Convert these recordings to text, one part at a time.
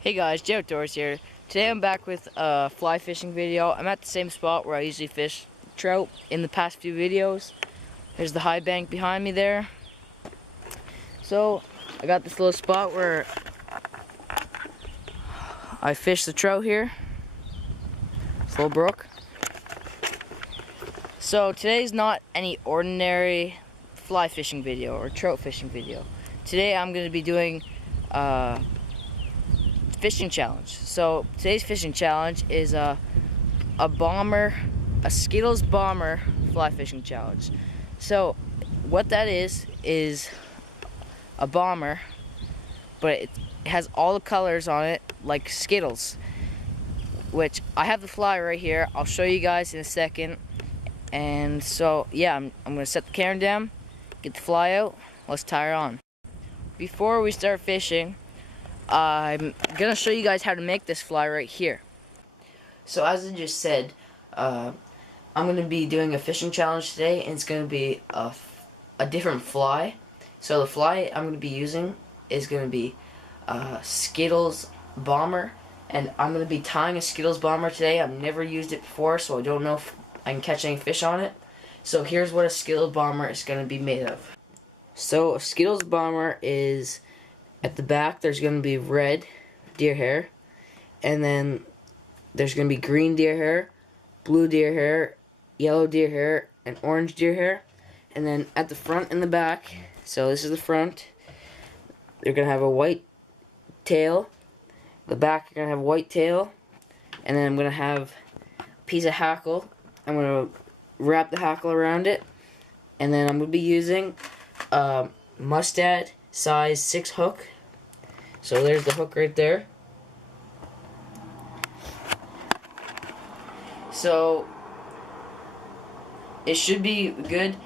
Hey guys, Jay Outdoors here. Today I'm back with a fly fishing video. I'm at the same spot where I usually fish trout in the past few videos. There's the high bank behind me there. So I got this little spot where I fish the trout here. This little brook. So today's not any ordinary fly fishing video or trout fishing video. Today I'm going to be doing fishing challenge. So today's fishing challenge is a Skittles bomber fly fishing challenge. So what that is a bomber, but it has all the colors on it like Skittles, which I have the fly right here. I'll show you guys in a second. And so yeah, I'm gonna set the camera down, get the fly out, let's tie her on. Before we start fishing, I'm gonna show you guys how to make this fly right here. So as I just said, I'm gonna be doing a fishing challenge today, and it's gonna be a different fly. So the fly I'm gonna be using is gonna be Skittles bomber, and I'm gonna be tying a Skittles bomber today. I've never used it before, so I don't know if I can catch any fish on it. So here's what a Skittles bomber is gonna be made of. So a Skittles bomber is, at the back there's going to be red deer hair, and then there's going to be green deer hair, blue deer hair, yellow deer hair, and orange deer hair. And then at the front and the back, so this is the front, they're going to have a white tail. The back you're going to have a white tail, and then I'm going to have a piece of hackle. I'm going to wrap the hackle around it, and then I'm going to be using mustad size 6 hook. So there's the hook right there. So it should be good.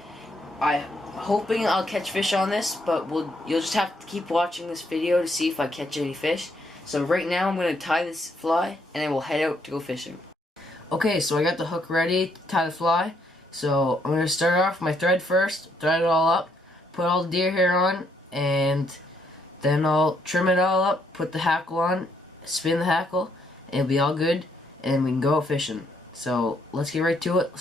I'm hoping I'll catch fish on this, but you'll just have to keep watching this video to see if I catch any fish. So right now I'm going to tie this fly, and then we'll head out to go fishing. Okay, so I got the hook ready to tie the fly. So I'm going to start off my thread first, thread it all up, put all the deer hair on, and then I'll trim it all up, put the hackle on, spin the hackle, and it'll be all good, and we can go out fishing. So let's get right to it.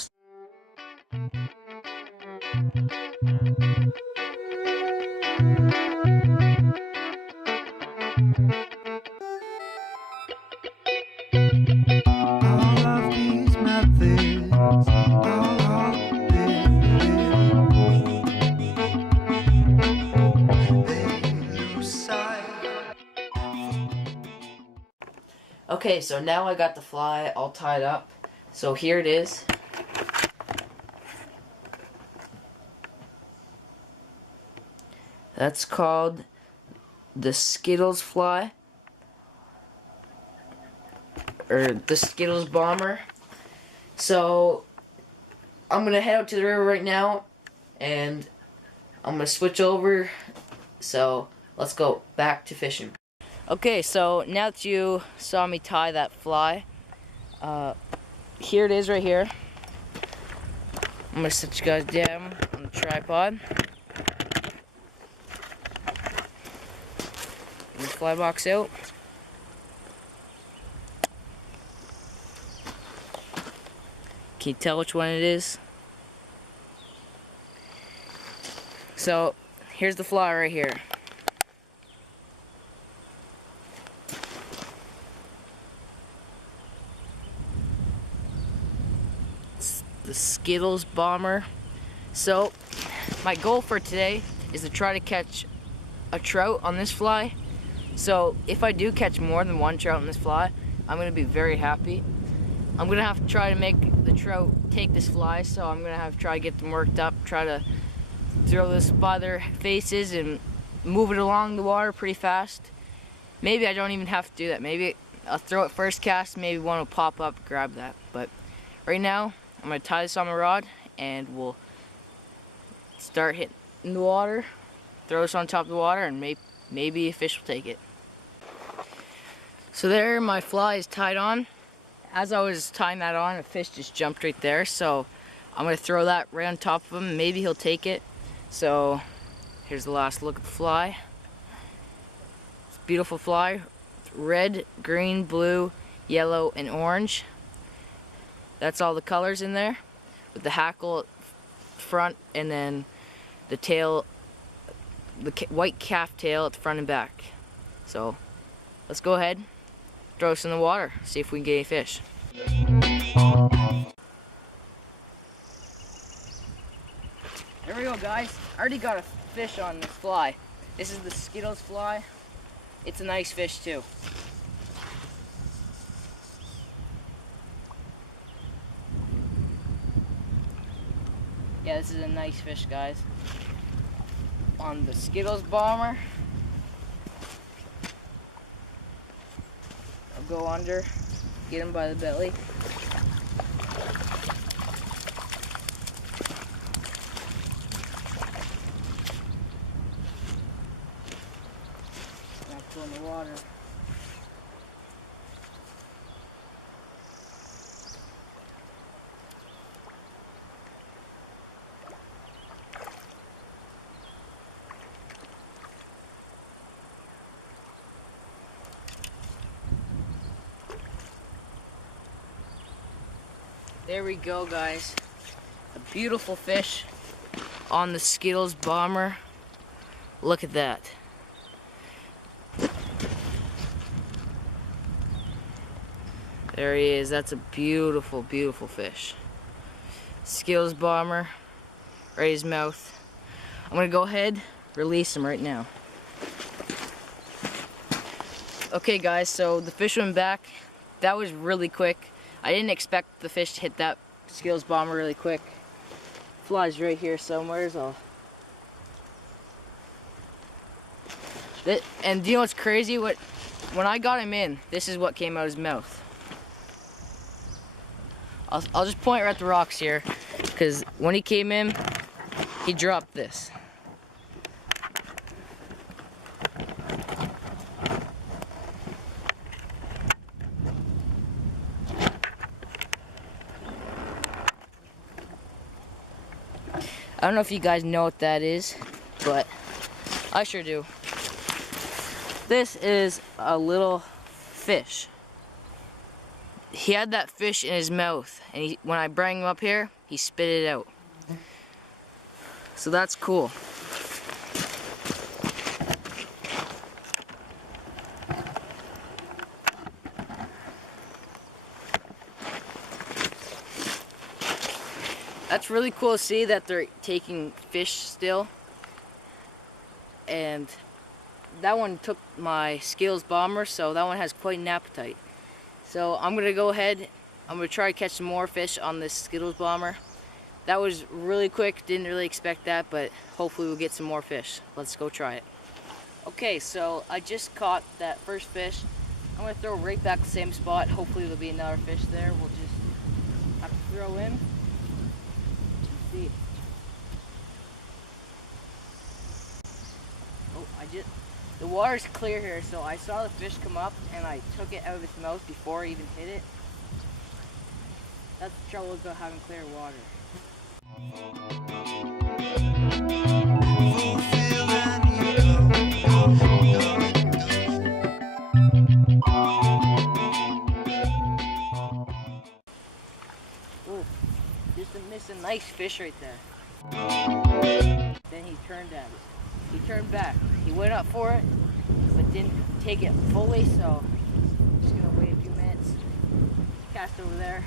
All of these methods, Okay, so now I got the fly all tied up. So here it is. That's called the Skittles fly, or the Skittles bomber. So I'm gonna head out to the river right now, and I'm gonna switch over. So let's go back to fishing. Okay, so now that you saw me tie that fly, here it is right here. I'm gonna set you guys down on the tripod. The fly box out. Can you tell which one it is? So here's the fly right here. It's the Skittles bomber. So my goal for today is to try to catch a trout on this fly. So if I do catch more than one trout on this fly, I'm going to be very happy. I'm going to have to try to make the trout take this fly, so I'm going to have to try to get them worked up, try to throw this by their faces and move it along the water pretty fast. Maybe I don't even have to do that. Maybe I'll throw it first cast, maybe one will pop up, grab that. But right now, I'm going to tie this on my rod, and we'll start hitting the water, throw this on top of the water, and maybe a fish will take it. So there, my fly is tied on. As I was tying that on, a fish just jumped right there, so I'm going to throw that right on top of him. Maybe he'll take it. So here's the last look at the fly. It's a beautiful fly. It's red, green, blue, yellow, and orange. That's all the colors in there, with the hackle front and then the tail, the white calf tail at the front and back. So let's go ahead, throw us in the water, see if we can get any fish. There we go, guys. I already got a fish on this fly. This is the Skittles fly. It's a nice fish too. Yeah, this is a nice fish, guys. On the Skittles bomber. I'll go under, get him by the belly. Now pull in the water. There we go, guys. A beautiful fish on the Skittles bomber. Look at that. There he is. That's a beautiful, beautiful fish. Skittles bomber, right his mouth. I'm gonna go ahead, release him right now. Okay, guys, so the fish went back. That was really quick. I didn't expect the fish to hit that Skittles bomber really quick. Flies right here somewhere, so. And do you know what's crazy? When I got him in, this is what came out of his mouth. I'll just point right at the rocks here, because when he came in, he dropped this. I don't know if you guys know what that is, but I sure do. This is a little fish. He had that fish in his mouth, and when I brought him up here, he spit it out. So that's cool. That's really cool to see that they're taking fish still. And that one took my Skittles bomber, so that one has quite an appetite. So I'm gonna go ahead, I'm gonna try to catch some more fish on this Skittles bomber. That was really quick, didn't really expect that, but hopefully we'll get some more fish. Let's go try it. Okay, so I just caught that first fish. I'm gonna throw right back the same spot. Hopefully there'll be another fish there. We'll just have to throw in. See. Oh, the water's clear here, so I saw the fish come up and I took it out of its mouth before it even hit it. That's the trouble about having clear water. Oh, just missed a nice fish right there. Then he turned at it. He turned back. He went up for it, but didn't take it fully, so I'm just gonna wait a few minutes, cast over there,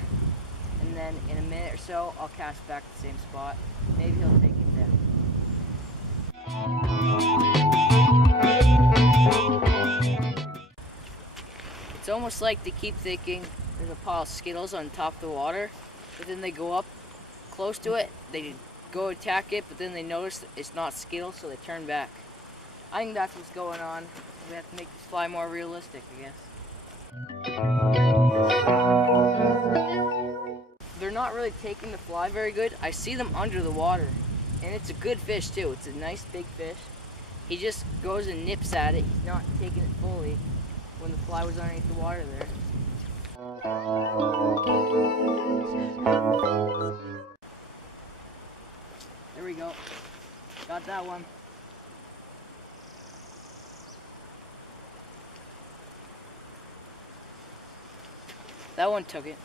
and then in a minute or so, I'll cast back to the same spot. Maybe he'll take it then. It's almost like they keep thinking there's a pile of Skittles on top of the water, but then they go up close to it, they go attack it, but then they notice it's not Skittles, so they turn back. I think that's what's going on. We have to make this fly more realistic, I guess. They're not really taking the fly very good. I see them under the water, and it's a good fish too. It's a nice big fish. He just goes and nips at it. He's not taking it fully when the fly was underneath the water there. There we go. Got that one. That one took it.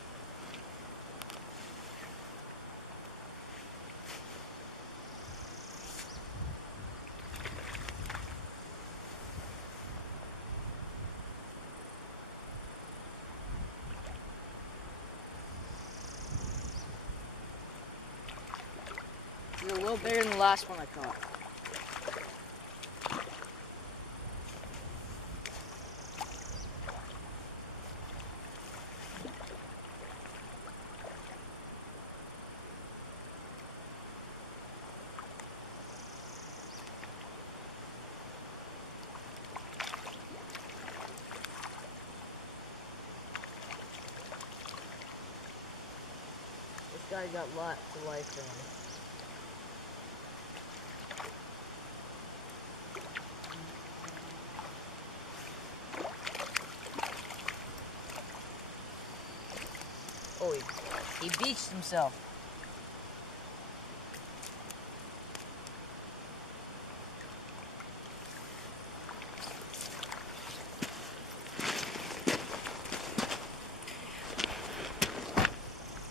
It's a little bigger than the last one I caught. This guy got lots of life in him. Oh, he beached himself.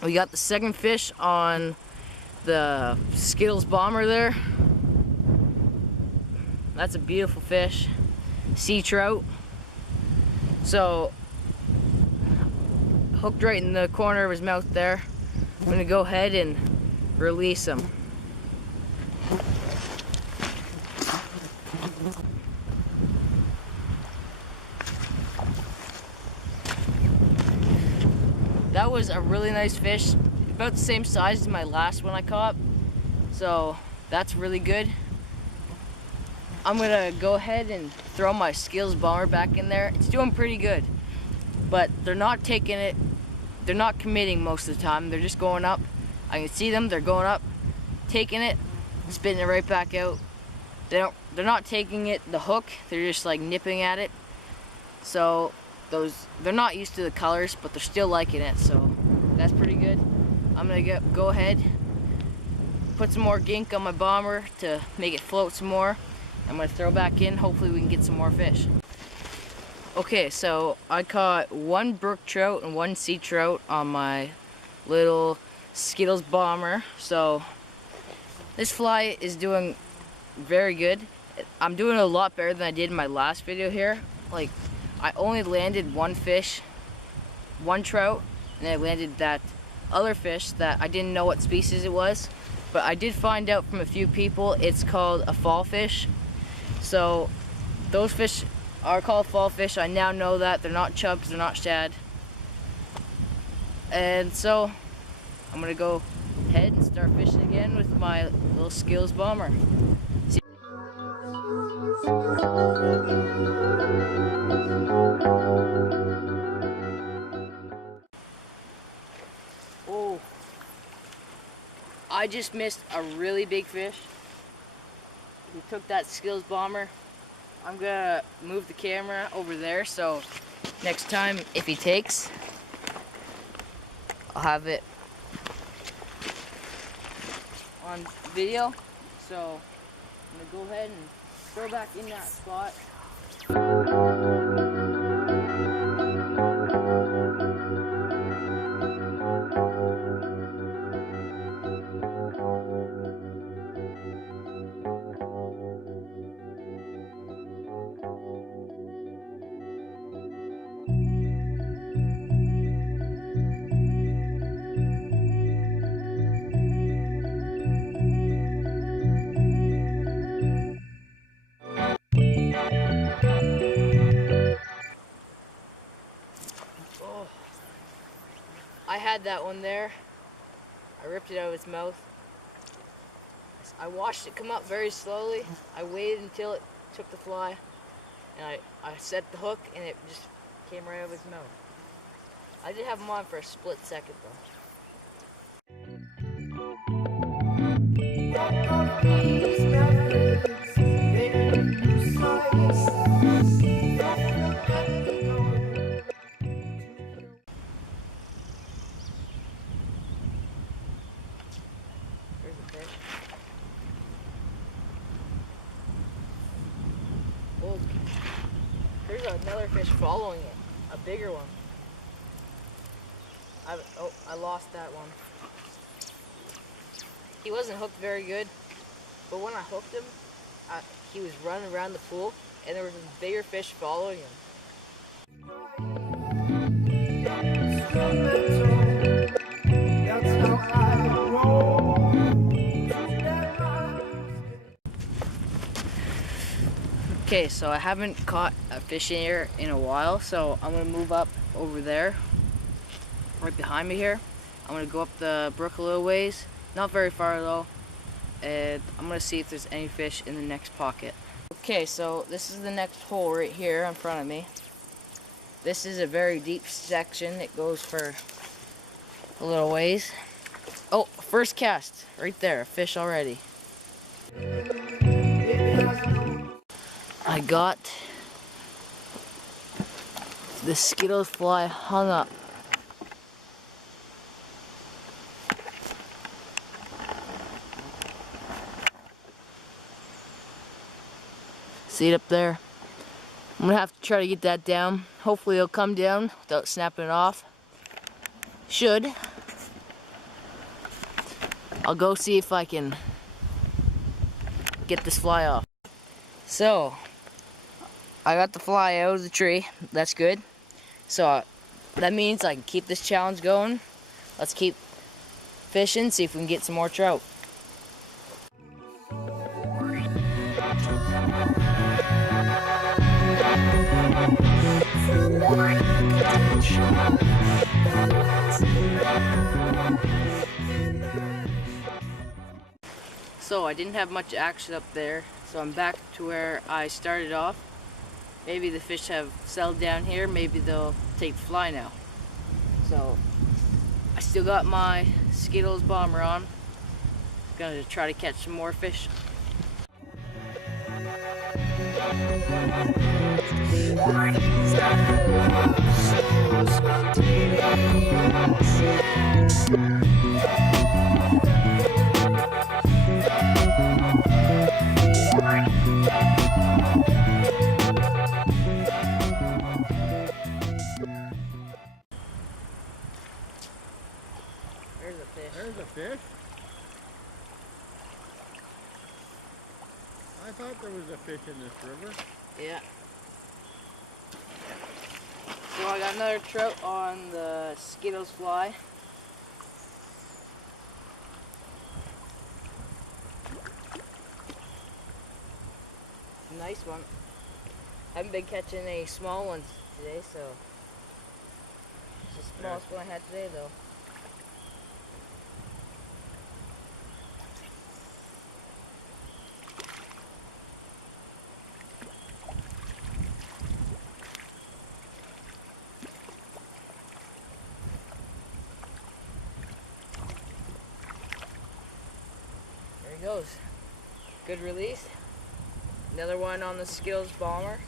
We got the second fish on the Skittles bomber there. That's a beautiful fish. Sea trout. So, hooked right in the corner of his mouth there. I'm gonna go ahead and release him. That was a really nice fish, about the same size as my last one I caught, so that's really good. I'm gonna go ahead and throw my Skittles bomber back in there. It's doing pretty good, but they're not taking it, they're not committing most of the time. They're just going up. I can see them, they're going up, taking it, spitting it right back out. They're not taking it, the hook, they're just like nipping at it. So they're not used to the colors, but they're still liking it, so that's pretty good. I'm gonna go ahead, put some more gink on my bomber to make it float some more. I'm gonna throw back in, hopefully we can get some more fish. Okay, so I caught one brook trout and one sea trout on my little Skittles bomber. So this fly is doing very good. I'm doing a lot better than I did in my last video here. Like, I only landed one fish, one trout, and I landed that other fish that I didn't know what species it was, but I did find out from a few people it's called a fall fish. So those fish are called fall fish. I now know that. They're not chubs, they're not shad. And so I'm gonna go ahead and start fishing again with my little Skittles bomber. Oh, I just missed a really big fish. He took that Skittles bomber. I'm gonna move the camera over there so next time if he takes, I'll have it on video. So I'm gonna go ahead and throw back in that spot. Oh, I had that one there. I ripped it out of its mouth. I watched it come up very slowly. I waited until it took the fly, and I set the hook, and it just came right out of its mouth. I did have him on for a split second though. There's a fish. Oh, there's another fish following it, a bigger one. I lost that one. He wasn't hooked very good, but when I hooked him, he was running around the pool, and there was a bigger fish following him. Okay, so I haven't caught a fish in here in a while, so I'm gonna move up over there, right behind me here. I'm gonna go up the brook a little ways, not very far though, and I'm gonna see if there's any fish in the next pocket. Okay, so this is the next hole right here in front of me. This is a very deep section. It goes for a little ways. Oh, first cast right there, a fish already. I got the Skittles fly hung up. See it up there? I'm gonna have to try to get that down. Hopefully it'll come down without snapping it off. Should. I'll go see if I can get this fly off. So, I got the fly out of the tree. That's good. So, that means I can keep this challenge going. Let's keep fishing, see if we can get some more trout. So I didn't have much action up there, so I'm back to where I started off. Maybe the fish have settled down here, maybe they'll take fly now. So I still got my Skittles bomber on. Gonna try to catch some more fish. There's a fish. There's a fish? I thought there was a fish in this river. Yeah. So I got another trout on the Skittles fly. Nice one. Haven't been catching any small ones today, so it's the smallest one I had today though. There he goes. Good release. Another one on the Skittles bomber.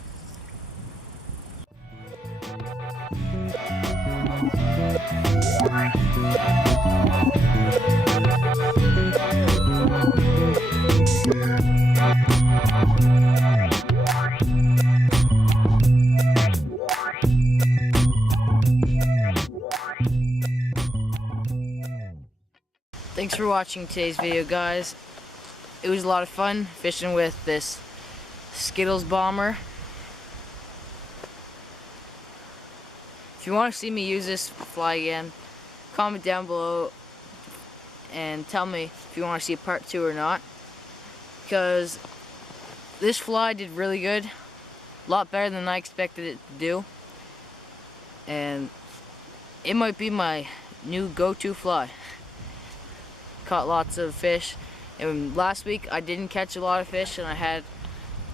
Thanks for watching today's video, guys. It was a lot of fun fishing with this Skittles bomber. If you want to see me use this fly again, comment down below and tell me if you want to see a part 2 or not, because this fly did really good, a lot better than I expected it to do, and it might be my new go-to fly. Caught lots of fish, and last week I didn't catch a lot of fish, and I had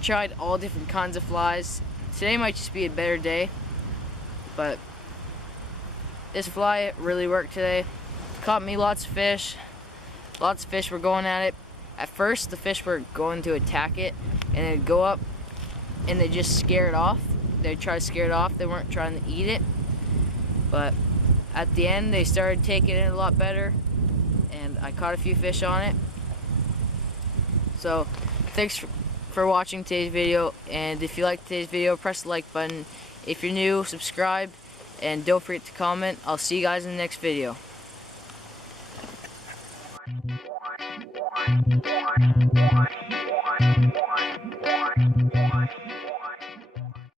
tried all different kinds of flies. Today might just be a better day, but this fly really worked today. Caught me lots of fish. Lots of fish were going at it. At first the fish were going to attack it, and they'd go up and they just scare it off. They'd try to scare it off. They weren't trying to eat it, but at the end they started taking it a lot better, and I caught a few fish on it. So thanks for watching today's video, and if you liked today's video, press the like button. If you're new, subscribe, And don't forget to comment. I'll see you guys in the next video.